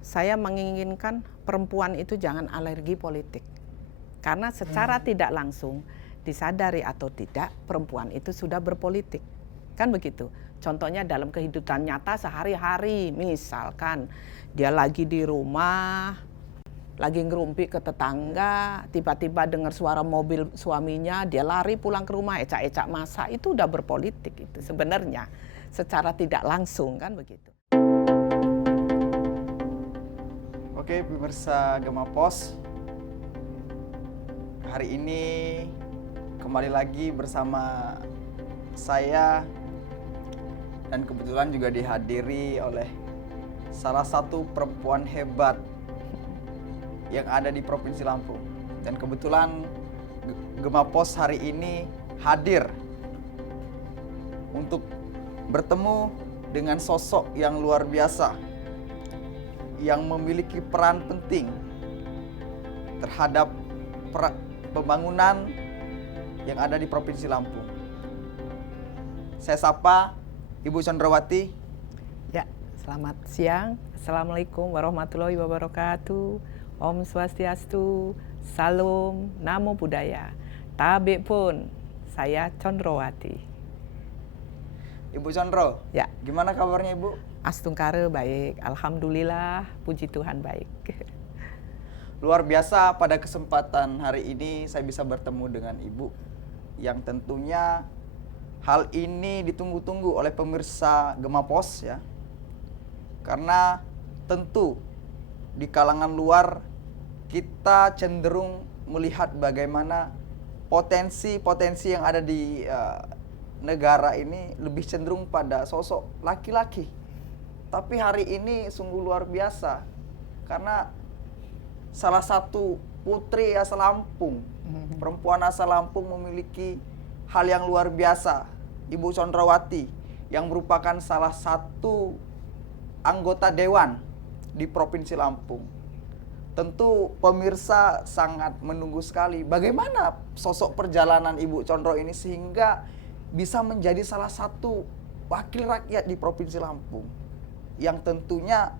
saya menginginkan perempuan itu jangan alergi politik. Karena secara tidak langsung, disadari atau tidak, perempuan itu sudah berpolitik. Kan begitu. Contohnya dalam kehidupan nyata sehari-hari, misalkan dia lagi di rumah, lagi ngerumpi ke tetangga, tiba-tiba dengar suara mobil suaminya, dia lari pulang ke rumah, ecak-ecak masak, itu udah berpolitik itu sebenarnya. Secara tidak langsung kan begitu. Oke, pemirsa Gema Pos, hari ini kembali lagi bersama saya dan kebetulan juga dihadiri oleh salah satu perempuan hebat yang ada di Provinsi Lampung. Dan kebetulan Gema Pos hari ini hadir untuk bertemu dengan sosok yang luar biasa yang memiliki peran penting terhadap pembangunan yang ada di Provinsi Lampung. Saya sapa Ibu Condrowati. Ya, selamat siang. Assalamualaikum warahmatullahi wabarakatuh. Om Swastiastu, Salam, Namo Buddhaya. Tabe pun, saya Condrowati. Ibu Condro, Ya, gimana kabarnya Ibu? Astungkare baik, Alhamdulillah, puji Tuhan baik. Luar biasa, pada kesempatan hari ini saya bisa bertemu dengan Ibu yang tentunya hal ini ditunggu-tunggu oleh pemirsa Gema Pos ya. Karena tentu di kalangan luar kita cenderung melihat bagaimana potensi-potensi yang ada di negara ini lebih cenderung pada sosok laki-laki. Tapi hari ini sungguh luar biasa karena salah satu putri asal Lampung, perempuan asal Lampung memiliki hal yang luar biasa, Ibu Condrowati, yang merupakan salah satu anggota dewan di Provinsi Lampung. Tentu pemirsa sangat menunggu sekali bagaimana sosok perjalanan Ibu Condro ini sehingga bisa menjadi salah satu wakil rakyat di Provinsi Lampung yang tentunya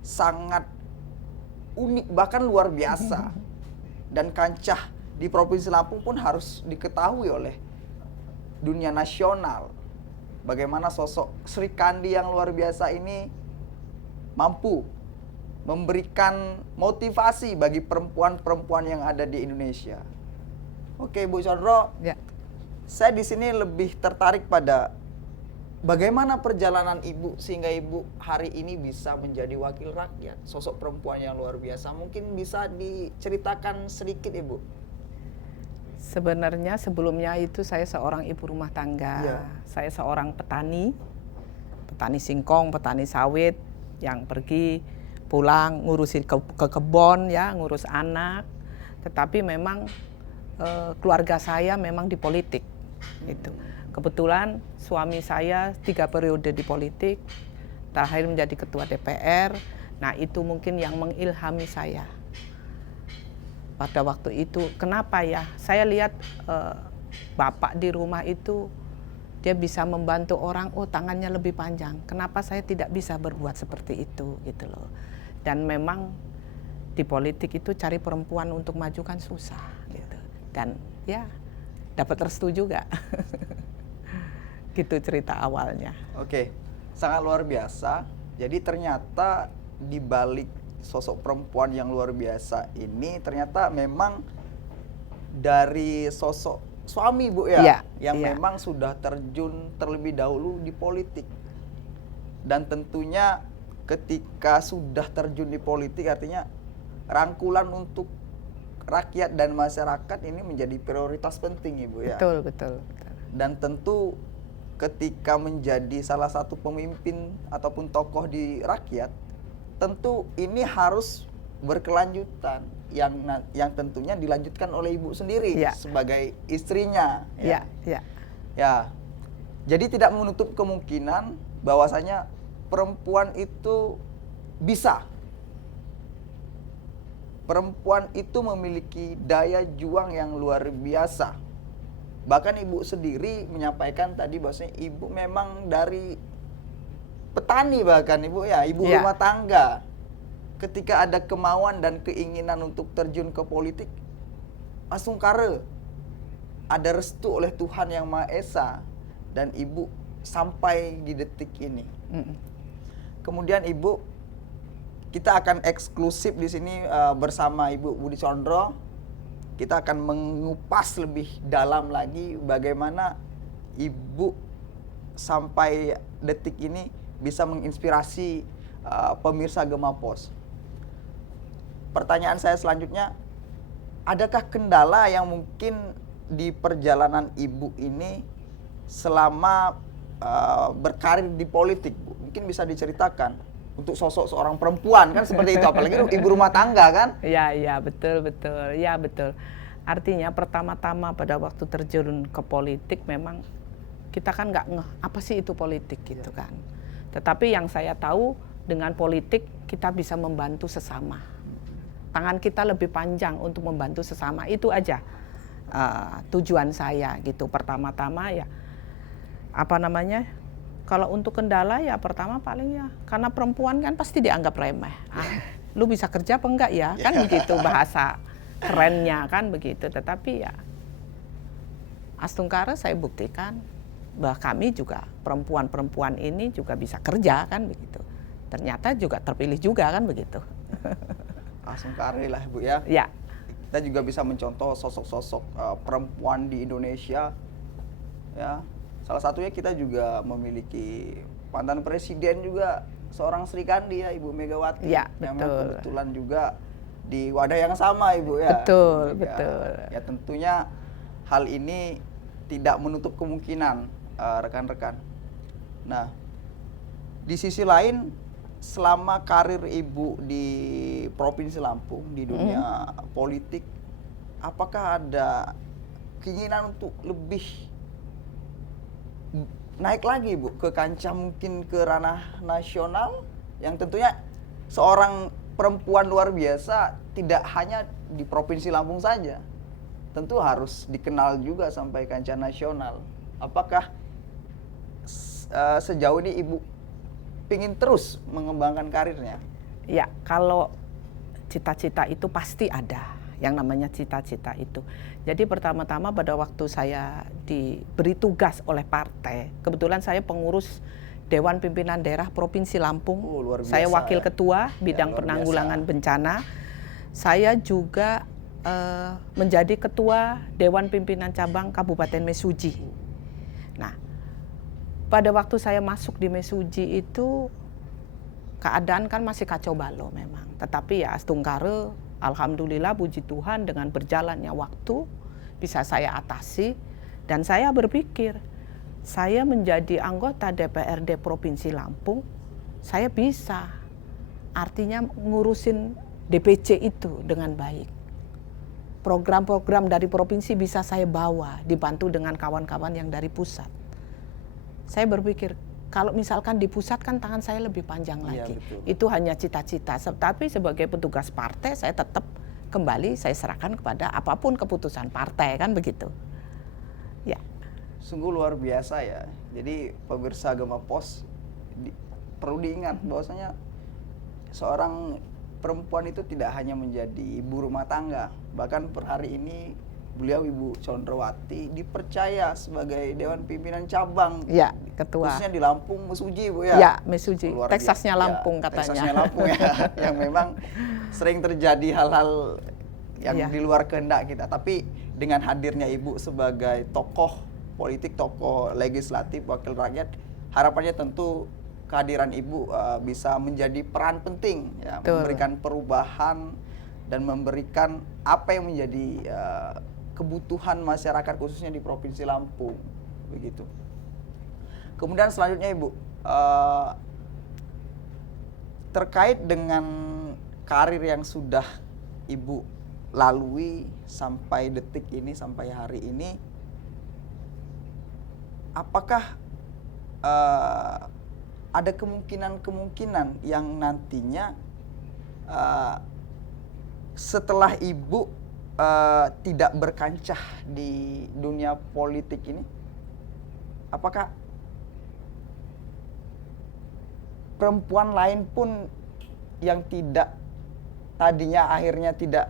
sangat unik bahkan luar biasa. Dan kancah di Provinsi Lampung pun harus diketahui oleh dunia nasional bagaimana sosok Sri Kandi yang luar biasa ini mampu memberikan motivasi bagi perempuan-perempuan yang ada di Indonesia. Oke, Bu Condro, Ya. saya di sini lebih tertarik pada bagaimana perjalanan Ibu sehingga Ibu hari ini bisa menjadi wakil rakyat, sosok perempuan yang luar biasa. Mungkin bisa diceritakan sedikit, Ibu. Sebenarnya sebelumnya itu saya seorang ibu rumah tangga. Ya. Saya seorang petani singkong, petani sawit yang pergi pulang ngurusin ke kebun ya, ngurus anak. Tetapi memang keluarga saya memang di politik gitu. Kebetulan suami saya 3 periode di politik, terakhir menjadi ketua DPR. Nah itu mungkin yang mengilhami saya. Pada waktu itu, kenapa ya? Saya lihat bapak di rumah itu, dia bisa membantu orang, oh tangannya lebih panjang. Kenapa saya tidak bisa berbuat seperti itu gitu loh. Dan memang di politik itu cari perempuan untuk maju kan susah gitu. Dan ya dapat restu juga. Gitu cerita awalnya. Oke, sangat luar biasa. Jadi ternyata di balik sosok perempuan yang luar biasa ini ternyata memang dari sosok suami, Bu ya, Ya, yang ya. memang sudah terjun terlebih dahulu di politik. Dan tentunya ketika sudah terjun di politik artinya rangkulan untuk rakyat dan masyarakat ini menjadi prioritas penting, Ibu ya. Betul, betul, betul. Dan tentu ketika menjadi salah satu pemimpin ataupun tokoh di rakyat, tentu ini harus berkelanjutan yang tentunya dilanjutkan oleh Ibu sendiri Ya. sebagai istrinya. Ya, ya. Ya. Jadi tidak menutup kemungkinan bahwasanya perempuan itu bisa. Perempuan itu memiliki daya juang yang luar biasa. Bahkan Ibu sendiri menyampaikan tadi bahwasanya Ibu memang dari petani bahkan Ibu ya, ibu Ya. rumah tangga. Ketika ada kemauan dan keinginan untuk terjun ke politik, langsung kare. Ada restu oleh Tuhan Yang Maha Esa dan Ibu sampai di detik ini. Kemudian Ibu, kita akan eksklusif di sini bersama Ibu Budi Condro. Kita akan mengupas lebih dalam lagi bagaimana Ibu sampai detik ini bisa menginspirasi pemirsa Gema Pos. Pertanyaan saya selanjutnya, adakah kendala yang mungkin di perjalanan Ibu ini selama berkarir di politik, Bu? Mungkin bisa diceritakan untuk sosok seorang perempuan kan seperti itu, apalagi ibu rumah tangga kan? Iya, betul. Ya, betul. Artinya pertama-tama pada waktu terjun ke politik memang kita kan nggak ngeh apa sih itu politik gitu kan. Tetapi yang saya tahu dengan politik kita bisa membantu sesama. Tangan kita lebih panjang untuk membantu sesama, itu aja tujuan saya gitu. Pertama-tama ya kalau untuk kendala ya pertama paling ya karena perempuan kan pasti dianggap remeh. Lu bisa kerja apa enggak ya? Kan begitu bahasa kerennya kan begitu. Tetapi ya Astungkara saya buktikan bahwa kami juga perempuan-perempuan ini juga bisa kerja kan begitu. Ternyata juga terpilih juga kan begitu. Langsung kare lah Bu ya. Ya. Kita juga bisa mencontoh sosok-sosok perempuan di Indonesia. Ya, salah satunya kita juga memiliki mantan presiden juga seorang Sri Kandi ya, Ibu Megawati. Ya, yang betul. kebetulan juga di wadah yang sama Ibu ya. Betul, Ya, betul. Ya tentunya hal ini tidak menutup kemungkinan rekan-rekan. Nah, di sisi lain selama karir Ibu di Provinsi Lampung di dunia politik, apakah ada keinginan untuk lebih naik lagi Bu ke kancah mungkin ke ranah nasional yang tentunya seorang perempuan luar biasa tidak hanya di Provinsi Lampung saja, tentu harus dikenal juga sampai kancah nasional. Apakah sejauh ini Ibu pingin terus mengembangkan karirnya? Ya, kalau cita-cita itu pasti ada, yang namanya cita-cita itu. Jadi pertama-tama pada waktu saya diberi tugas oleh partai, kebetulan saya pengurus Dewan Pimpinan Daerah Provinsi Lampung. Luar biasa, saya wakil ya. ketua bidang luar penanggulangan biasa. bencana. Saya juga menjadi ketua Dewan Pimpinan Cabang Kabupaten Mesuji. Nah, pada waktu saya masuk di Mesuji itu keadaan kan masih kacau balau memang. Tetapi ya Astungkara, alhamdulillah puji Tuhan dengan berjalannya waktu bisa saya atasi. Dan saya berpikir, saya menjadi anggota DPRD Provinsi Lampung, saya bisa. Artinya ngurusin DPC itu dengan baik. Program-program dari provinsi bisa saya bawa, dibantu dengan kawan-kawan yang dari pusat. Saya berpikir, kalau misalkan di pusat kan tangan saya lebih panjang Iya, lagi. betul. Itu hanya cita-cita. Tapi sebagai petugas partai saya tetap kembali saya serahkan kepada apapun keputusan partai kan begitu. Ya. Sungguh luar biasa ya. Jadi pemirsa Gema Pos perlu diingat bahwasanya seorang perempuan itu tidak hanya menjadi ibu rumah tangga. Bahkan per hari ini beliau Ibu Condrowati dipercaya sebagai Dewan Pimpinan Cabang. Ya, ketua. Khususnya di Lampung, Mesuji Bu ya. Ya, Mesuji. Luar Teksasnya biasa. Lampung Ya, katanya. Teksasnya Lampung ya. Yang memang sering terjadi hal-hal yang Iya. di luar kehendak kita. Tapi dengan hadirnya Ibu sebagai tokoh politik, tokoh legislatif, wakil rakyat, harapannya tentu kehadiran Ibu bisa menjadi peran penting ya, Betul. memberikan perubahan dan memberikan apa yang menjadi kebutuhan masyarakat khususnya di Provinsi Lampung begitu. Kemudian selanjutnya Ibu, terkait dengan karir yang sudah Ibu lalui sampai detik ini, sampai hari ini, apakah ada kemungkinan-kemungkinan yang nantinya setelah Ibu tidak berkancah di dunia politik ini, apakah perempuan lain pun yang tadinya akhirnya tidak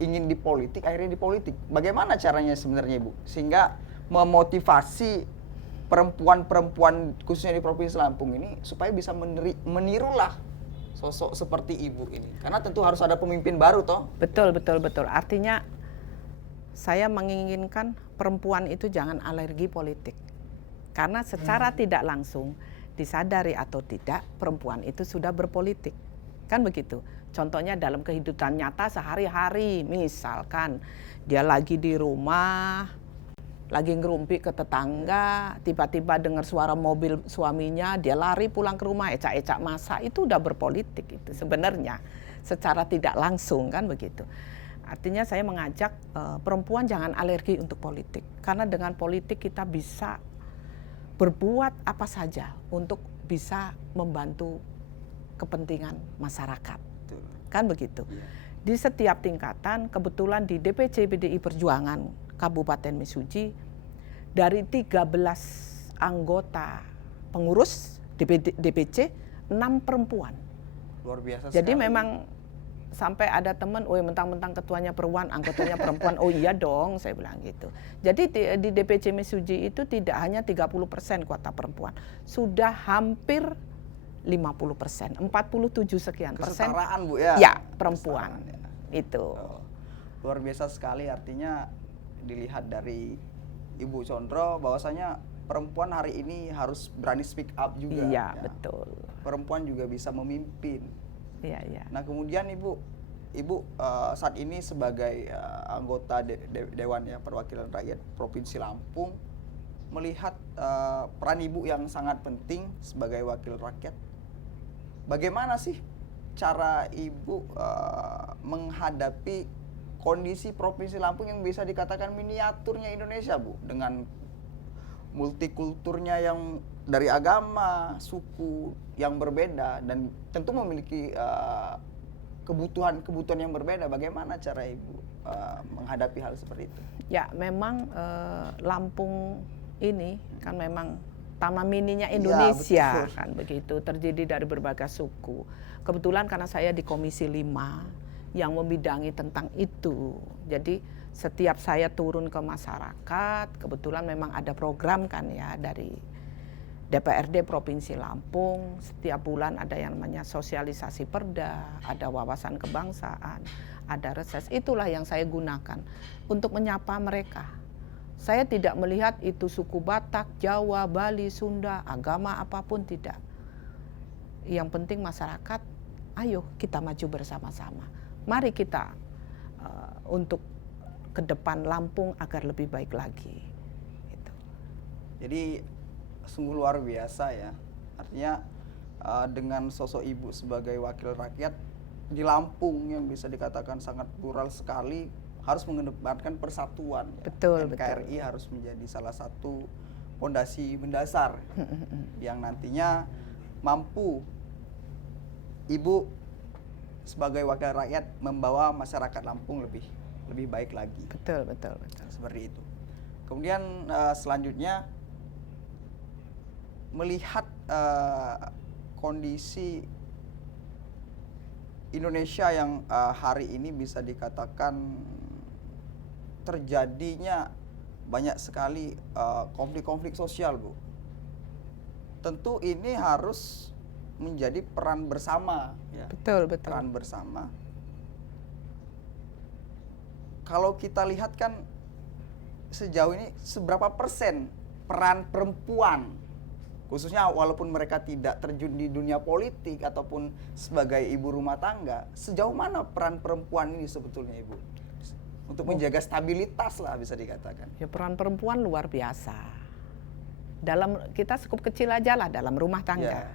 ingin di politik, akhirnya di politik. Bagaimana caranya sebenarnya Ibu? Sehingga memotivasi perempuan-perempuan khususnya di Provinsi Lampung ini supaya bisa menirulah sosok seperti Ibu ini. Karena tentu harus ada pemimpin baru toh. Betul. Artinya saya menginginkan perempuan itu jangan alergi politik. Karena secara tidak langsung disadari atau tidak perempuan itu sudah berpolitik. Kan begitu. Contohnya dalam kehidupan nyata sehari-hari, misalkan dia lagi di rumah, lagi ngerumpi ke tetangga, tiba-tiba dengar suara mobil suaminya, dia lari pulang ke rumah, ecak-ecak masak, itu udah berpolitik itu sebenarnya. Secara tidak langsung kan begitu. Artinya saya mengajak perempuan jangan alergi untuk politik. Karena dengan politik kita bisa berbuat apa saja untuk bisa membantu kepentingan masyarakat. Kan begitu. Di setiap tingkatan, kebetulan di DPC PDI Perjuangan Kabupaten Mesuji, dari 13 anggota pengurus DPC, 6 perempuan. Luar biasa Jadi sekali. memang sampai ada teman, oh mentang-mentang ketuanya perempuan, anggotanya perempuan, oh iya dong, saya bilang gitu. Jadi di DPC Mesuji itu tidak hanya 30% kuota perempuan, sudah hampir 50%, 47 sekian persen. Kesetaraan Bu ya? Ya, perempuan. Ya. Itu. Luar biasa sekali, artinya dilihat dari Ibu Condro bahwasanya perempuan hari ini harus berani speak up juga. Iya, ya. betul. Perempuan juga bisa memimpin. Iya. Nah kemudian Ibu saat ini sebagai anggota Dewan ya Perwakilan Rakyat Provinsi Lampung, melihat peran Ibu yang sangat penting sebagai wakil rakyat. Bagaimana sih cara Ibu menghadapi kondisi Provinsi Lampung yang bisa dikatakan miniaturnya Indonesia Bu, dengan multikulturnya yang dari agama, suku yang berbeda dan tentu memiliki kebutuhan yang berbeda. Bagaimana cara Ibu menghadapi hal seperti itu? Ya, memang Lampung ini kan memang taman mininya Indonesia, ya, kan begitu, terdiri dari berbagai suku. Kebetulan karena saya di Komisi 5 yang membidangi tentang itu. Jadi setiap saya turun ke masyarakat, kebetulan memang ada program kan ya dari DPRD Provinsi Lampung, setiap bulan ada yang namanya sosialisasi perda, ada wawasan kebangsaan, ada reses. Itulah yang saya gunakan untuk menyapa mereka. Saya tidak melihat itu suku Batak, Jawa, Bali, Sunda, agama apapun tidak. Yang penting masyarakat, ayo kita maju bersama-sama. Mari kita untuk ke depan Lampung agar lebih baik lagi. Gitu. Jadi sungguh luar biasa ya. Artinya dengan sosok Ibu sebagai wakil rakyat di Lampung yang bisa dikatakan sangat plural sekali, harus mengedepankan persatuan. Betul, NKRI harus menjadi salah satu fondasi mendasar yang nantinya mampu Ibu sebagai wakil rakyat membawa masyarakat Lampung lebih baik lagi. Betul. Seperti itu. Kemudian selanjutnya melihat kondisi Indonesia yang hari ini bisa dikatakan terjadinya banyak sekali konflik-konflik sosial, Bu. Tentu ini harus menjadi peran bersama, ya. Betul. Peran bersama. Kalau kita lihat kan sejauh ini seberapa persen peran perempuan, khususnya walaupun mereka tidak terjun di dunia politik ataupun sebagai ibu rumah tangga, sejauh mana peran perempuan ini sebetulnya Ibu? Untuk menjaga stabilitas lah bisa dikatakan. Ya, peran perempuan luar biasa. Kita cukup kecil aja lah dalam rumah tangga.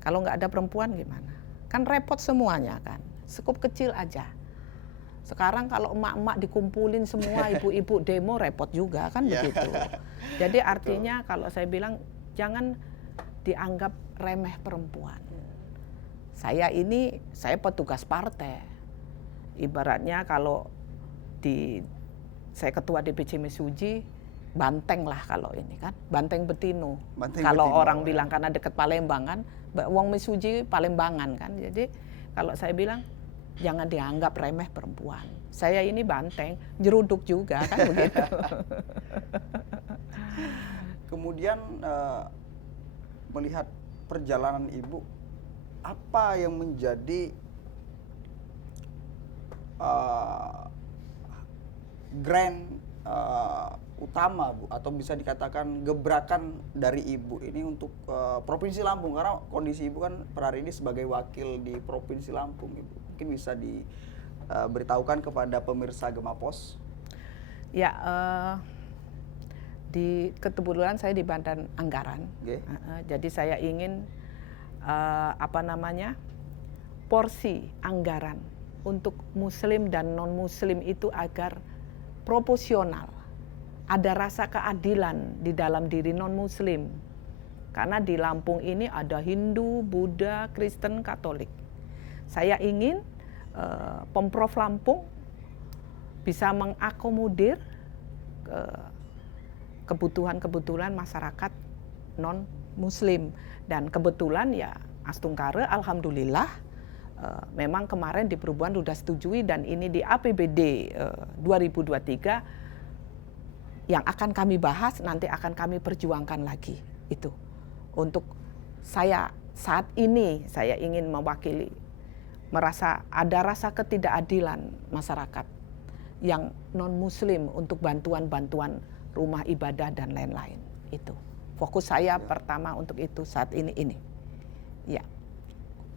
Kalau nggak ada perempuan gimana? Kan repot semuanya kan. Cukup kecil aja. Sekarang kalau emak-emak dikumpulin semua ibu-ibu demo repot juga kan begitu. Jadi artinya kalau saya bilang jangan dianggap remeh perempuan. Saya petugas partai. Ibaratnya kalau saya ketua DPC Mesuji, banteng lah kalau ini kan, banteng Betino. Kalau orang bilang karena dekat Palembang kan, Wong Mesuji Palembangan kan. Jadi kalau saya bilang jangan dianggap remeh perempuan. Saya ini banteng, jeruduk juga kan begitu. Kemudian melihat perjalanan Ibu, apa yang menjadi grand utama Bu, atau bisa dikatakan gebrakan dari Ibu ini untuk Provinsi Lampung, karena kondisi Ibu kan per hari ini sebagai wakil di Provinsi Lampung Ibu. Mungkin bisa diberitahukan kepada pemirsa Gema Pos. Ya, kebetulan saya di Badan Anggaran. Okay. Jadi saya ingin porsi anggaran untuk Muslim dan non Muslim itu agar proporsional, ada rasa keadilan di dalam diri non Muslim, karena di Lampung ini ada Hindu, Buddha, Kristen, Katolik. Saya ingin Pemprov Lampung bisa mengakomodir kebutuhan masyarakat non Muslim, dan kebetulan ya Astungkare alhamdulillah memang kemarin di perubahan sudah setujui, dan ini di APBD 2023 yang akan kami bahas, nanti akan kami perjuangkan lagi itu. Untuk saya saat ini saya ingin mewakili, merasa ada rasa ketidakadilan masyarakat yang non Muslim untuk bantuan-bantuan rumah ibadah dan lain-lain. Itu fokus saya pertama untuk itu saat ini. Ya.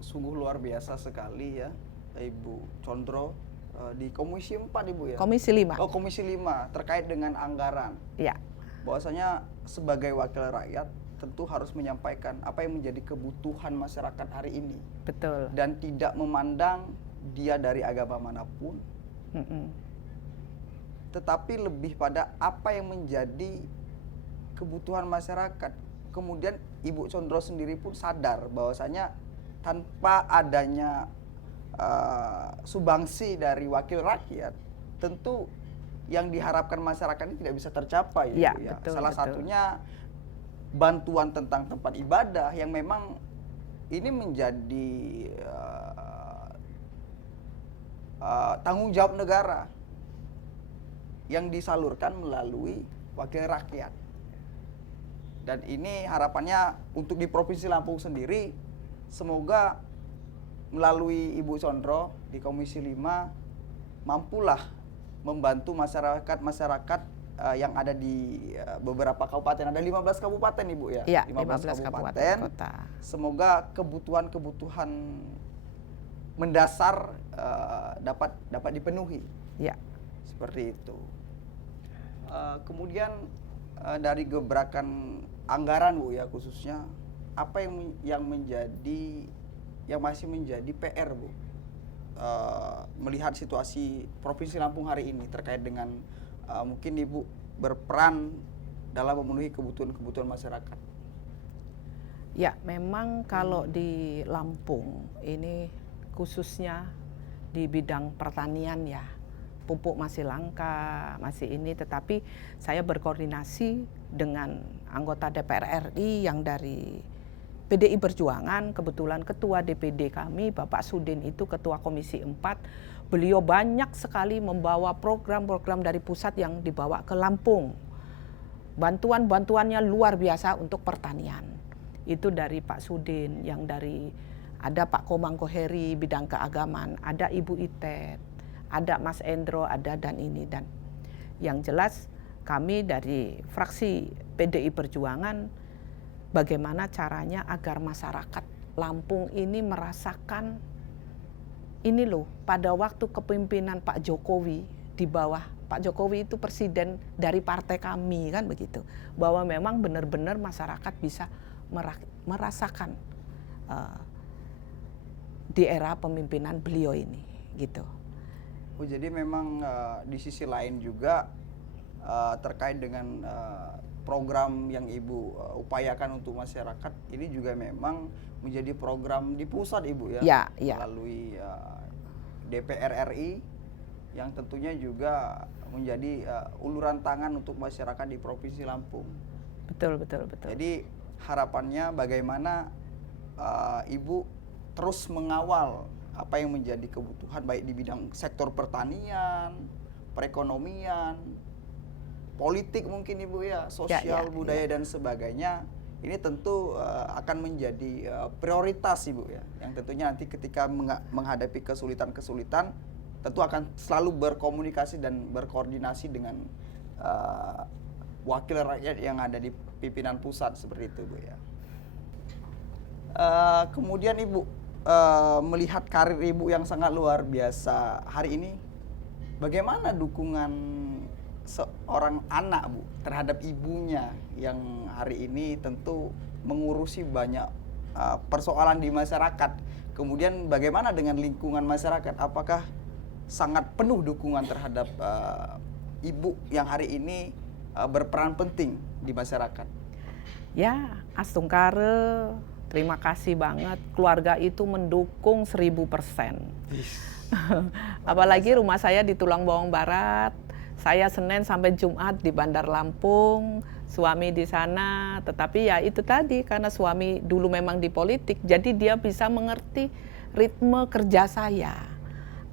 Sungguh luar biasa sekali ya Ibu Condro di Komisi 4 Ibu ya? Komisi 5. Oh, Komisi 5 terkait dengan anggaran. Ya. Bahwasanya sebagai wakil rakyat tentu harus menyampaikan apa yang menjadi kebutuhan masyarakat hari ini. Betul. Dan tidak memandang dia dari agama manapun. Tetapi lebih pada apa yang menjadi kebutuhan masyarakat. Kemudian Ibu Condro sendiri pun sadar bahwasanya tanpa adanya sumbangsi dari wakil rakyat, tentu yang diharapkan masyarakat ini tidak bisa tercapai. Ya, ya. betul, Salah betul. satunya bantuan tentang tempat ibadah yang memang ini menjadi tanggung jawab negara yang disalurkan melalui wakil rakyat. Dan ini harapannya untuk di Provinsi Lampung sendiri, semoga melalui Ibu Condro di Komisi 5 mampulah membantu masyarakat yang ada di beberapa kabupaten. Ada 15 kabupaten Ibu ya? Iya, 15 kabupaten kota. Semoga kebutuhan-kebutuhan mendasar dapat dipenuhi. Ya. Seperti itu. Kemudian dari gebrakan anggaran Bu ya khususnya, apa yang masih menjadi PR Bu melihat situasi Provinsi Lampung hari ini terkait dengan mungkin Ibu berperan dalam memenuhi kebutuhan masyarakat? Ya, memang kalau di Lampung ini khususnya di bidang pertanian ya, pupuk masih langka, masih ini, tetapi saya berkoordinasi dengan anggota DPR RI yang dari PDI Perjuangan, kebetulan ketua DPD kami, Bapak Sudin itu ketua Komisi 4, beliau banyak sekali membawa program-program dari pusat yang dibawa ke Lampung. Bantuan-bantuannya luar biasa untuk pertanian. Itu dari Pak Sudin, yang dari ada Pak Komang Koheri bidang keagamaan, ada Ibu Itet, ada Mas Endro, ada dan ini, dan yang jelas kami dari fraksi PDI Perjuangan bagaimana caranya agar masyarakat Lampung ini merasakan ini loh, pada waktu kepemimpinan Pak Jokowi, di bawah Pak Jokowi itu presiden dari partai kami kan begitu, bahwa memang benar-benar masyarakat bisa merasakan di era pemimpinan beliau ini gitu. Oh, jadi memang di sisi lain juga terkait dengan program yang Ibu upayakan untuk masyarakat ini juga memang menjadi program di pusat Ibu ya, ya. Melalui DPR RI yang tentunya juga menjadi uluran tangan untuk masyarakat di Provinsi Lampung. Betul. Jadi harapannya bagaimana Ibu terus mengawal apa yang menjadi kebutuhan baik di bidang sektor pertanian, perekonomian, politik mungkin Ibu ya, sosial, budaya dan sebagainya. Ini tentu akan menjadi prioritas Ibu ya, yang tentunya nanti ketika menghadapi kesulitan-kesulitan tentu akan selalu berkomunikasi dan berkoordinasi dengan wakil rakyat yang ada di pimpinan pusat seperti itu Bu ya. Kemudian Ibu melihat karir Ibu yang sangat luar biasa hari ini, bagaimana dukungan seorang anak Bu terhadap ibunya yang hari ini tentu mengurusi banyak persoalan di masyarakat. Kemudian bagaimana dengan lingkungan masyarakat? Apakah sangat penuh dukungan terhadap ibu yang hari ini berperan penting di masyarakat? Ya, Astungkare, terima kasih banget. Keluarga itu mendukung 1000%. Apalagi rumah saya di Tulang Bawang Barat. Saya Senin sampai Jumat di Bandar Lampung, suami di sana. Tetapi ya itu tadi, karena suami dulu memang di politik, jadi dia bisa mengerti ritme kerja saya.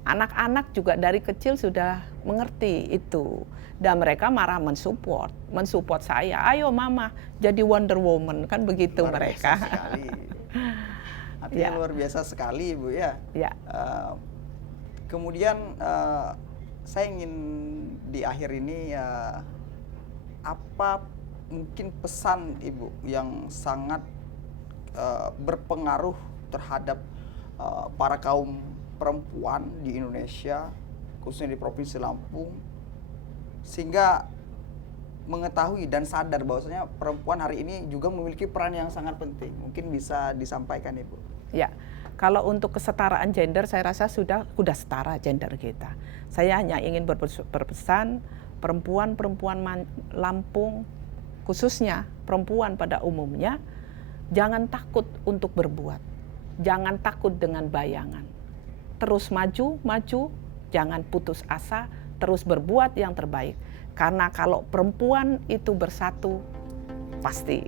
Anak-anak juga dari kecil sudah mengerti itu. Dan mereka marah mensupport saya. Ayo mama, jadi Wonder Woman, kan begitu luar mereka. Biasa sekali. Artinya luar biasa sekali Ibu ya. Ya. Kemudian saya ingin di akhir ini apa mungkin pesan Ibu yang sangat berpengaruh terhadap para kaum perempuan di Indonesia, khususnya di Provinsi Lampung, sehingga mengetahui dan sadar bahwasanya perempuan hari ini juga memiliki peran yang sangat penting. Mungkin bisa disampaikan Ibu. Ya, kalau untuk kesetaraan gender saya rasa sudah setara gender kita. Saya hanya ingin berpesan perempuan-perempuan Lampung, khususnya perempuan pada umumnya, jangan takut untuk berbuat. Jangan takut dengan bayangan. Terus maju, jangan putus asa, terus berbuat yang terbaik. Karena kalau perempuan itu bersatu, pasti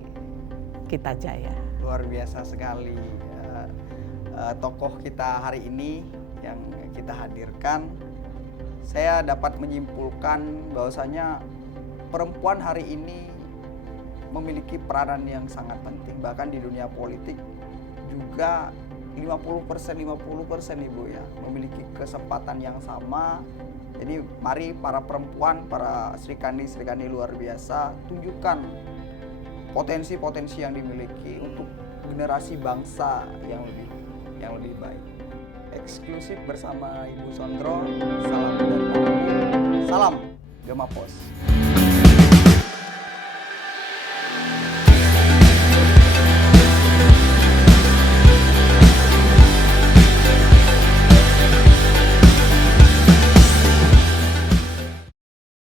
kita jaya. Luar biasa sekali tokoh kita hari ini yang kita hadirkan. Saya dapat menyimpulkan bahwasanya perempuan hari ini memiliki peranan yang sangat penting. Bahkan di dunia politik juga 50% Ibu ya, memiliki kesempatan yang sama. Jadi mari para perempuan, para Sri Kandi luar biasa, tunjukkan potensi-potensi yang dimiliki untuk generasi bangsa yang lebih baik. Eksklusif bersama Ibu Sondro, salam dari Lampung, salam Gema Pos.